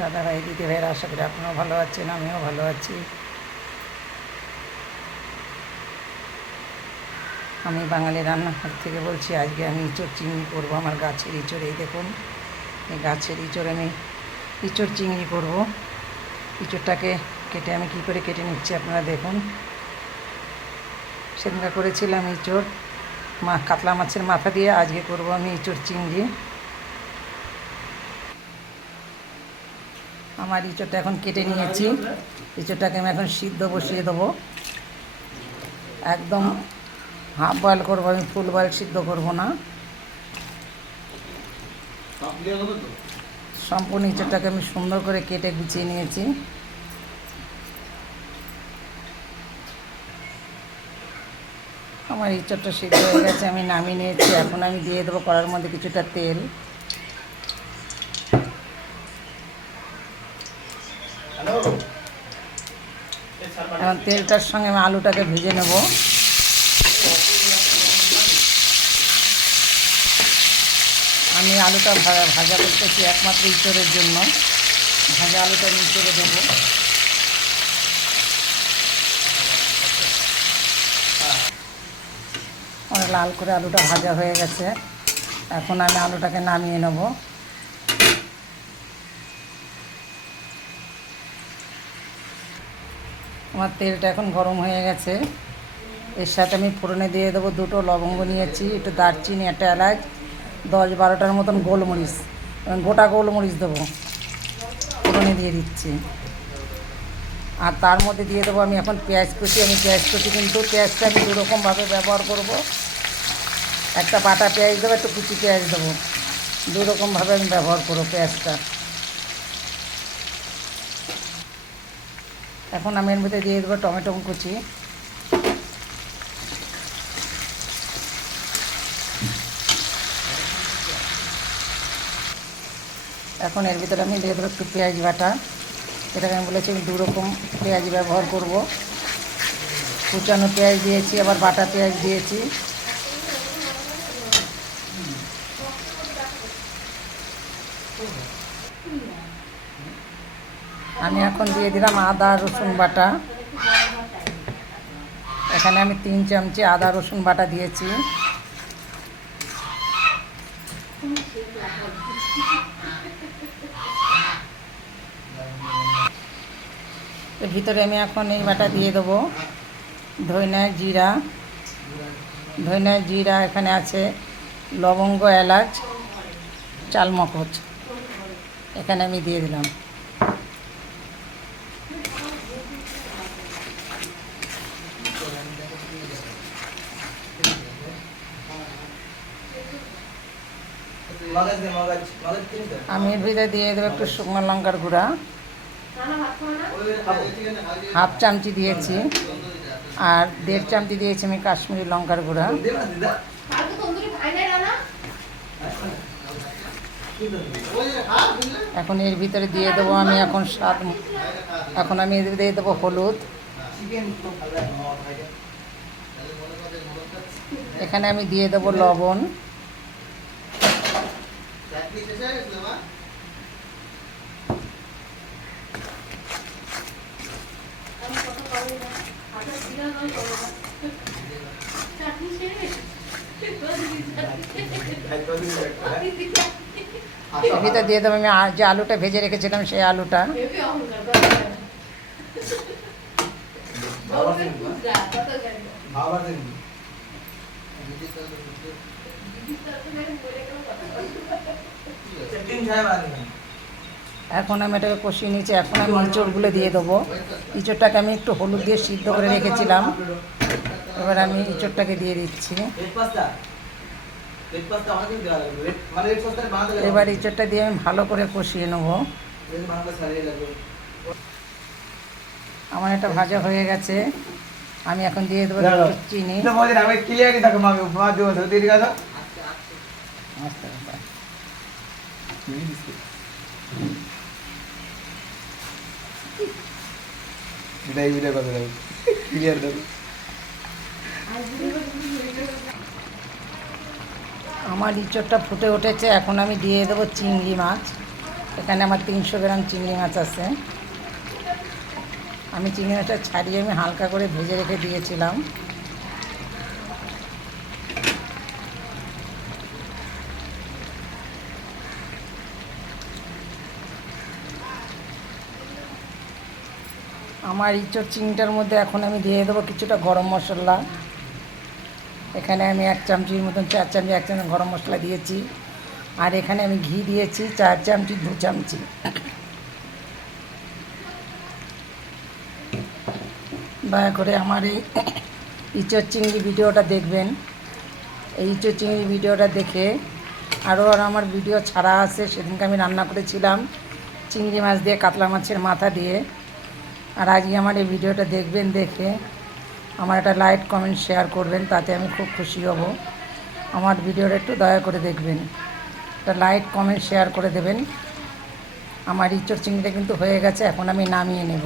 দাদা ভাই দিদি ভাইয়ের, আশা করি আপনারাও ভালো আছেন, আমিও ভালো আছি। আমি বাঙালি রান্নাঘর থেকে বলছি। আজকে আমি ইঁচড় চিংড়ি করবো। আমার গাছের ইঁচড়, এই দেখুন, এই গাছের ইঁচড় আমি ইঁচড় চিংড়ি করব। ইঁচড়টাকে কেটে আমি কী করে কেটে নিচ্ছি আপনারা দেখুন। সেদিনটা করেছিলাম ইঁচড় কাতলা মাছের মাথা দিয়ে, আজকে করব আমি ইঁচড় চিংড়ি। আমার ইঁচড়টা এখন কেটে নিয়েছি। ইঁচড়টাকে আমি এখন সিদ্ধ বসিয়ে দেবো। একদম হাফ বয়েল করবো, আমি ফুল বয়েল সিদ্ধ করব না। সম্পূর্ণ ইঁচড়টাকে আমি সুন্দর করে কেটে গুছিয়ে নিয়েছি। আমার ইঁচড়টা সিদ্ধ হয়ে গেছে, আমি নামিয়ে নিয়েছি। এখন আমি দিয়ে দেবো কড়ার মধ্যে কিছুটা তেল। এখন তেলটার সঙ্গে আমি আলুটাকে ভেজে নেব। আমি আলুটা ভাজা করতেছি একমাত্র ইঁচড়ের জন্য। ভাজা আলুটা আমি ইঁচড়ে দেবো। অনেক লাল করে আলুটা ভাজা হয়ে গেছে। এখন আমি আলুটাকে নামিয়ে নেব। আমার তেলটা এখন গরম হয়ে গেছে। এর সাথে আমি ফোড়নে দিয়ে দেবো দুটো লবঙ্গ নিয়েছি, একটু দারচিনি, একটা এলাচ, 10-12টার মতন গোলমরিচ, গোটা গোলমরিচ দেবো, ফোড়নে দিয়ে দিচ্ছি। আর তার মধ্যে দিয়ে দেবো আমি এখন পেঁয়াজ কুচি। আমি পেঁয়াজ কুচি, কিন্তু পেঁয়াজটা আমি দুরকমভাবে ব্যবহার করব। একটা বাটা পেঁয়াজ দেবো, একটু কুচি পেঁয়াজ দেবো, দুরকমভাবে আমি ব্যবহার করবো পেঁয়াজটা। এখন আমি এর মধ্যে দিয়ে দেবো টমেটো কুচি। এখন এর ভিতরে আমি দিয়ে দেবো একটু পেঁয়াজ বাটা। এটাকে আমি বলেছি আমি দুরকম পেঁয়াজ ব্যবহার করব। কুচানো পেঁয়াজ দিয়েছি, আবার বাটা পেঁয়াজ দিয়েছি। আমি এখন দিয়ে দিলাম আদা রসুন বাটা। এখানে আমি 3 চামচি আদা রসুন বাটা দিয়েছি। এর ভিতরে আমি এখন এই বাটা দিয়ে দেবো ধনিয়া জিরা, এখানে আছে লবঙ্গ, এলাচ, চালমগজ, এখানে আমি দিয়ে দিলাম। আমি এর ভিতরে দিয়ে দেবো একটু শুকনো লঙ্কার গুঁড়া, 1/2 চামচি দিয়েছি। আর 1.5 চামচি দিয়েছি আমি কাশ্মীরি লঙ্কার গুঁড়া। এখন এর ভিতরে দিয়ে দেবো আমি এখন আমি এর দিয়ে দেবো হলুদ। এখানে আমি দিয়ে দেবো লবণ। ভিতরে দিয়ে দেবো আমি যে আলুটা ভেজে রেখেছিলাম, সেই আলুটা। এখন আমি এটাকে কষিয়ে নিয়েছি। এখন আমি ইঁচড়গুলো দিয়ে দেবো। ইঁচড়টাকে আমি একটু হলুদ দিয়ে সিদ্ধ করে রেখেছিলাম। এবার আমি ইঁচড়টাকে দিয়ে দিচ্ছি। এবার ইঁচড়টা দিয়ে আমি ভালো করে কষিয়ে নেব। আমার এটা ভাজা হয়ে গেছে। আমি এখন দিয়ে দেবো চিনি। আমার ইঁচড়টা ফুটে উঠেছে। এখন আমি দিয়ে দেবো চিংড়ি মাছ। এখানে আমার 300 গ্রাম চিংড়ি মাছ আছে। আমি চিংড়ি মাছটা ছাড়িয়ে আমি হালকা করে ভেজে রেখে দিয়েছিলাম। আমার ইঁচড় চিংড়িটার মধ্যে এখন আমি দিয়ে দেবো কিছুটা গরম মশলা। এখানে আমি 1 চামচির মতন, 4 চামচি 1 চামচ গরম মশলা দিয়েছি। আর এখানে আমি ঘি দিয়েছি 4 চামচি 2 চামচি। দয়া করে আমার এই ইঁচড় চিংড়ি ভিডিওটা দেখবেন। এই ইঁচড় চিংড়ি ভিডিওটা দেখে আরও আমার ভিডিও ছাড়া আছে। সেদিনকে আমি রান্না করেছিলাম চিংড়ি মাছ দিয়ে, কাতলা মাছের মাথা দিয়ে। আর আজকে আমার এই ভিডিওটা দেখবেন, দেখে আমার একটা লাইক কমেন্ট শেয়ার করবেন, তাতে আমি খুব খুশি হব। আমার ভিডিওটা একটু দয়া করে দেখবেন, একটা লাইক কমেন্ট শেয়ার করে দেবেন। আমার ইঁচড় চিংড়িটা কিন্তু হয়ে গেছে, এখন আমি নামিয়ে নেব।